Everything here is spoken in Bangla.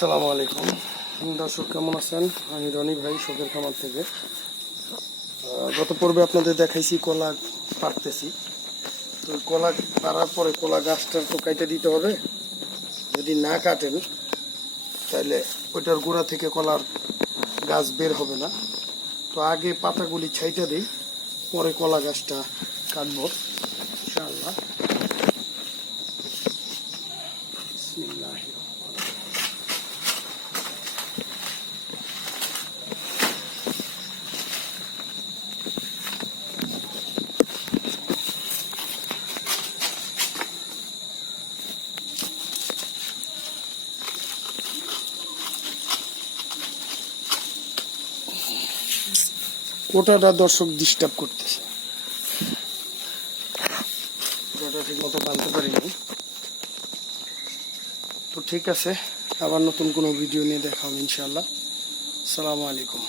আসসালামু আলাইকুম দর্শক, কেমন আছেন? আমি রনি ভাই, শখের খামার থেকে। গত পর্বে আপনাদের দেখাইছি কলা পাড়তেছি। তো কলা পাড়ার পরে কলা গাছটার তো কাটে দিতে হবে। যদি না কাটেন তাহলে ওইটার গোড়া থেকে কলার গাছ বের হবে না। তো আগে পাতাগুলি ছাইটা দিই, পরে কলা গাছটা কাটবো ইনশাআল্লাহ। বিসমিল্লাহির কোটাটা দর্শক ডিস্টার্ব করতেছে, কোটাটা ঠিক মতো বানতে পারিনি। তো ঠিক আছে, আবার নতুন কোনো ভিডিও নিয়ে দেখা হবে ইনশাআল্লাহ। আসসালামু আলাইকুম।